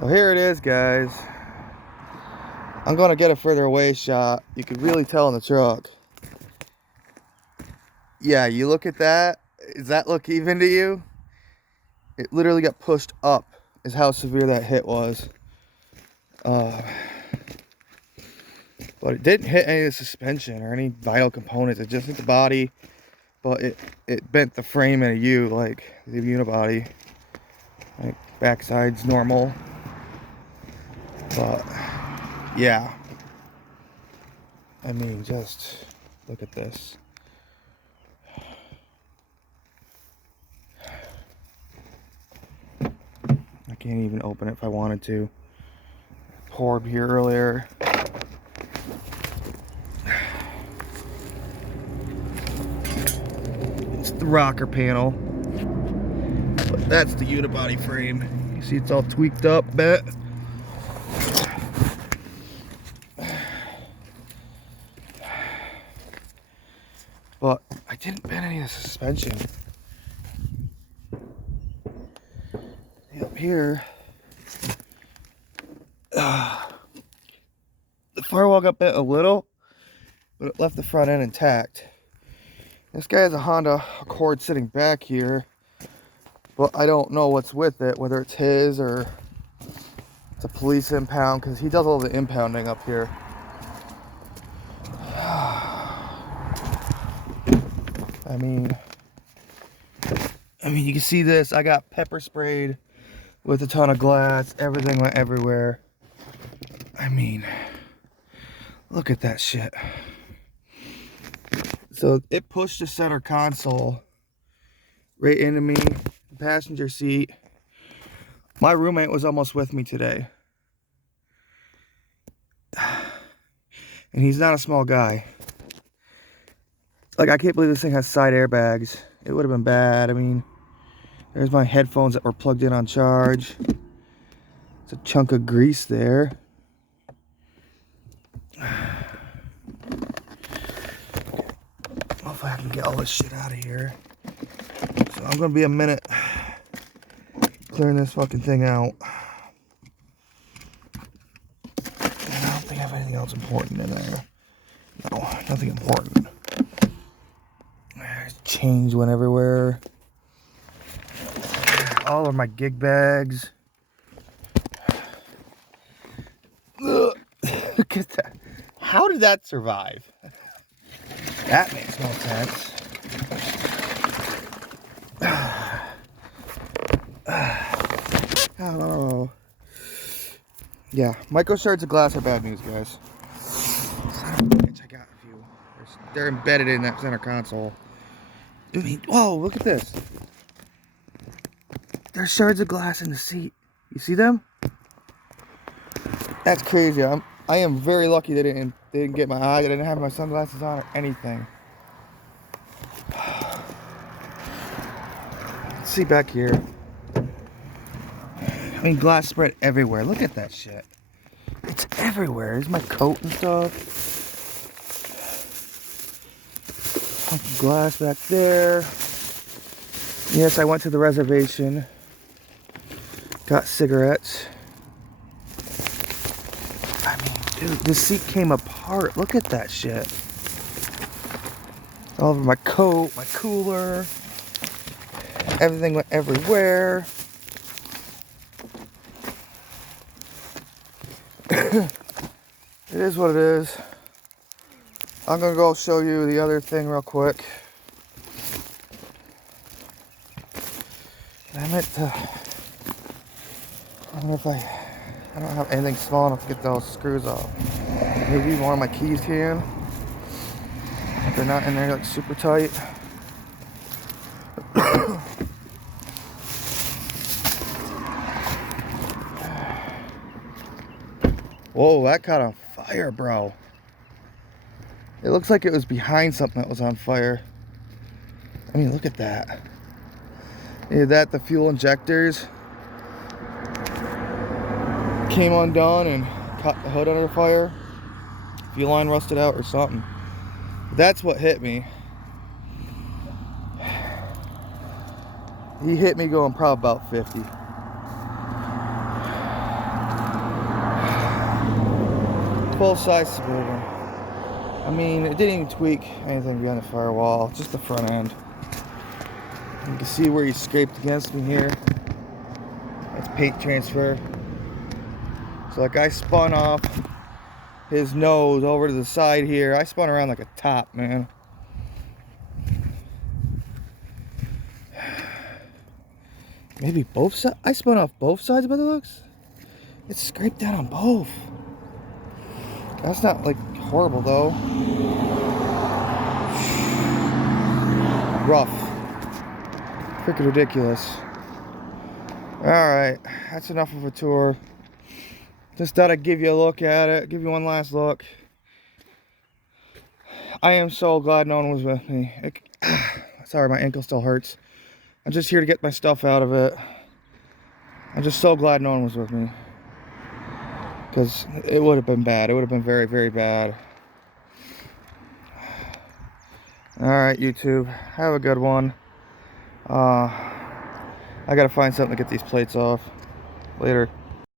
So here it is, guys. I'm gonna get a further away shot. You can really tell in the truck. Yeah, you look at that. Does that look even to you? It literally got pushed up, is how severe that hit was. But it didn't hit any of the suspension or any vital components. It just hit the body, but it bent the frame in a U, like the unibody. Like backside's normal, but yeah. I mean, just look at this. I can't even open it if I wanted to. Poured here earlier. It's the rocker panel. But that's the unibody frame. You see it's all tweaked up a bit. But I didn't bend any of the suspension. Up here, the firewall got bent a little, but it left the front end intact. This guy has a Honda Accord sitting back here, but I don't know what's with it, whether it's his or it's a police impound, because he does all the impounding up here. I mean, you can see this. I got pepper sprayed with a ton of glass. Everything went everywhere. I mean, look at that shit. So it pushed the center console right into me, the passenger seat. My roommate was almost with me today. And he's not a small guy. Like, I can't believe this thing has side airbags. It would have been bad. I mean, there's my headphones that were plugged in on charge. It's a chunk of grease there. Hopefully I can get all this shit out of here. So I'm gonna be a minute clearing this fucking thing out. And I don't think I have anything else important in there. No, nothing important. Change went everywhere. All of my gig bags. Ugh. Look at that. How did that survive? That makes no sense. Oh. Yeah, micro shards of glass are bad news, guys. Son of a bitch, I got a few. They're embedded in that center console. I mean, whoa, look at this. There's shards of glass in the seat. You see them? That's crazy. I am very lucky they didn't get my eyes. I didn't have my sunglasses on or anything. Let's see back here. I mean, glass spread everywhere. Look at that shit. It's everywhere. There's my coat and stuff. Glass back there. Yes, I went to the reservation. Got cigarettes. I mean, dude, this seat came apart. Look at that shit. All over my coat, my cooler. Everything went everywhere. It is what it is. I'm gonna go show you the other thing real quick. I meant to. I don't know if I don't have anything small enough to get those screws off. Maybe one of my keys can. If they're not in there like super tight. Whoa, that caught on fire, bro. It looks like it was behind something that was on fire. I mean, look at that. Either that, the fuel injectors came undone and caught the hood under fire. Fuel line rusted out or something. That's what hit me. He hit me going probably about 50. full-size Suburban. I mean, it didn't even tweak anything behind the firewall, just the front end. You can see where he scraped against me here. That's paint transfer. So like I spun off his nose over to the side here. I spun around like a top, man. Maybe both sides. I spun off both sides by the looks. It's scraped down on both. That's not like horrible though. Rough. Freaking ridiculous. Alright, that's enough of a tour. Just thought I'd give you a look at it. Give you one last look. I am so glad no one was with me. Sorry, my ankle still hurts. I'm just here to get my stuff out of it. I'm just so glad no one was with me. Because it would have been bad. It would have been very, very bad. Alright, YouTube. Have a good one. I gotta find something to get these plates off. Later.